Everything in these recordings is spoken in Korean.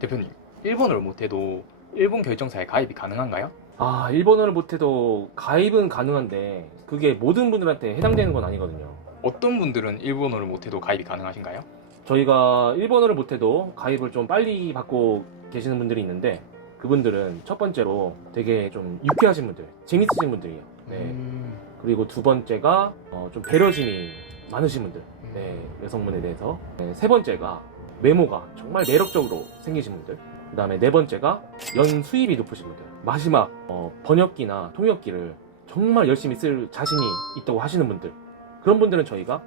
대표님, 일본어를 못해도 일본 결정사에 가입이 가능한가요? 아, 일본어를 못해도 가입은 가능한데 그게 모든 분들한테 해당되는 건 아니거든요. 어떤 분들은 일본어를 못해도 가입이 가능하신가요? 저희가 일본어를 못해도 가입을 좀 빨리 받고 계시는 분들이 있는데 그분들은 첫 번째로 되게 좀 유쾌하신 분들, 재밌으신 분들이에요. 네. 그리고 두 번째가 좀 배려심이 많으신 분들, 네, 여성분에 대해서. 네, 세 번째가 외모가 정말 매력적으로 생기신 분들. 그 다음에 네 번째가 연 수입이 높으신 분들. 마지막 번역기나 통역기를 정말 열심히 쓸 자신이 있다고 하시는 분들. 그런 분들은 저희가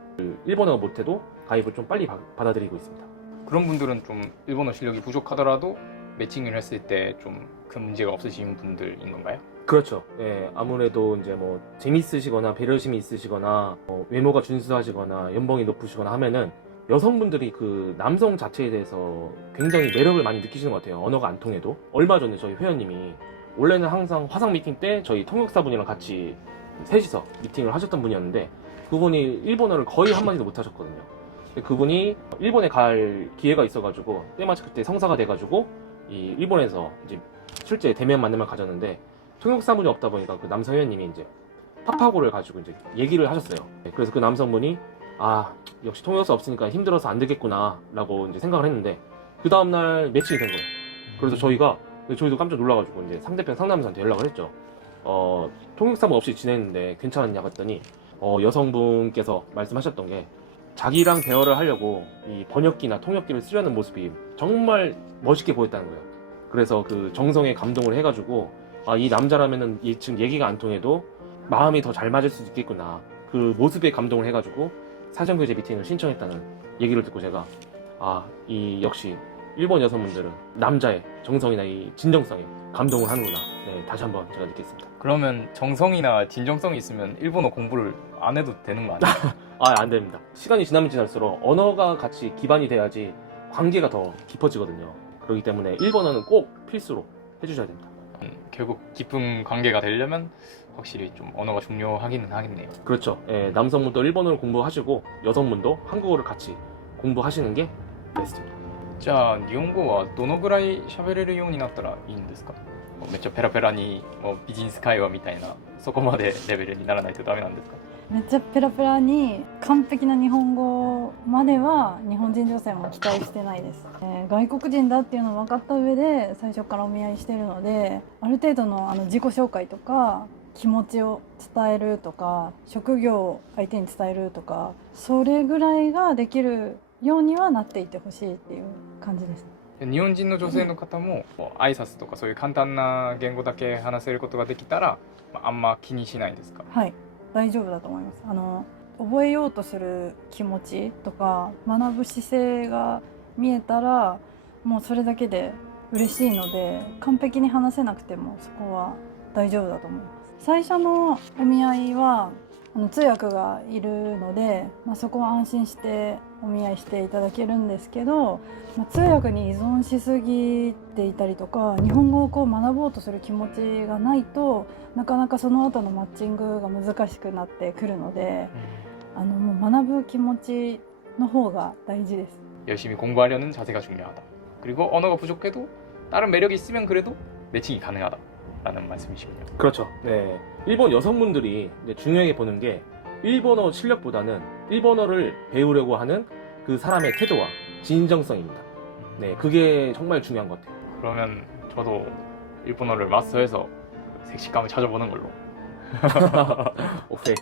일본어가 못해도 가입을 좀 빨리 받아들이고 있습니다. 그런 분들은 좀 일본어 실력이 부족하더라도 매칭을 했을 때 좀 큰 문제가 없으신 분들인 건가요? 그렇죠. 예, 아무래도 이제 뭐 재밌으시거나 배려심이 있으시거나 외모가 준수하시거나 연봉이 높으시거나 하면은 여성분들이 그 남성 자체에 대해서 굉장히 매력을 많이 느끼시는 것 같아요. 언어가 안 통해도. 얼마 전에 저희 회원님이 원래는 항상 화상 미팅 때 저희 통역사분이랑 같이 셋이서 미팅을 하셨던 분이었는데 그분이 일본어를 거의 한마디도 못 하셨거든요. 근데 그분이 일본에 갈 기회가 있어가지고 때마침 그때 성사가 돼가지고 이 일본에서 이제 실제 대면 만남을 가졌는데 통역사분이 없다 보니까 그 남성 회원님이 이제 파파고를 가지고 이제 얘기를 하셨어요. 그래서 그 남성분이 아, 역시 통역사 없으니까 힘들어서 안 되겠구나 라고 이제 생각을 했는데 그 다음날 매칭이 된 거예요. 그래서 저희도 깜짝 놀라가지고 이제 상대편 상담사한테 연락을 했죠. 통역사분 없이 지냈는데 괜찮았냐 했더니 여성분께서 말씀하셨던 게 자기랑 대화를 하려고 이 번역기나 통역기를 쓰려는 모습이 정말 멋있게 보였다는 거예요. 그래서 그 정성에 감동을 해가지고 아, 이 남자라면은 지금 얘기가 안 통해도 마음이 더 잘 맞을 수도 있겠구나. 그 모습에 감동을 해가지고 사전교제 미팅을 신청했다는 얘기를 듣고 제가 아, 이 역시 일본 여성분들은 남자의 정성이나 이 진정성에 감동을 하는구나. 네, 다시 한번 제가 느꼈습니다. 그러면 정성이나 진정성이 있으면 일본어 공부를 안 해도 되는 거 아니에요? 아, 안 됩니다. 시간이 지나면 지날수록 언어가 같이 기반이 돼야지 관계가 더 깊어지거든요. 그렇기 때문에 일본어는 꼭 필수로 해주셔야 됩니다. 결국 깊은 관계가 되려면 확실히 좀 언어가 중요하기는 하겠네요. 그렇죠. 예, 남성분도 일본어를 공부하시고 여성분도 한국어를 같이 공부하시는 게 베스트입니다. じゃあ日本語はどのぐらい喋れるようになったらいいんですか？めっちゃペラペラにもうビジネス会話みたいなそこまでレベルにならないとダメなんですか？めっちゃペラペラに完璧な日本語までは日本人女性も期待してないです、外国人だっていうのを分かった上で最初からお見合いしてるのである程度の自己紹介とか気持ちを伝えるとか職業を相手に伝えるとかそれぐらいができるようにはなっていてほしいっていう感じです。日本人の女性の方も挨拶とかそういう簡単な言語だけ話せることができたらあんま気にしないですか？はい、大丈夫だと思います。覚えようとする気持ちとか学ぶ姿勢が見えたらもうそれだけで嬉しいので完璧に話せなくてもそこは大丈夫だと思います。最初のお見合いは通訳がいるので、そこは安心してお見合いしていただけるんですけど、通訳に依存しすぎていたりとか日本語をこう学ぼうとする気持ちがないとなかなかその後のマッチングが難しくなってくるので、もう学ぶ気持ちの方が大事です。 열심히 공부하려는 자세가 중요하다. 그리고 언어가 부족해도 다른 매력이 있으면 그래도 매칭이 가능하다라는 말씀이시군요. 그렇죠. 네, 일본 여성분들이 이제 중요하게 보는 게 일본어 실력보다는 일본어를 배우려고 하는 그 사람의 태도와 진정성입니다. 네, 그게 정말 중요한 것 같아요. 그러면 저도 일본어를 마스터해서 섹시감을 찾아보는 걸로. 오케이.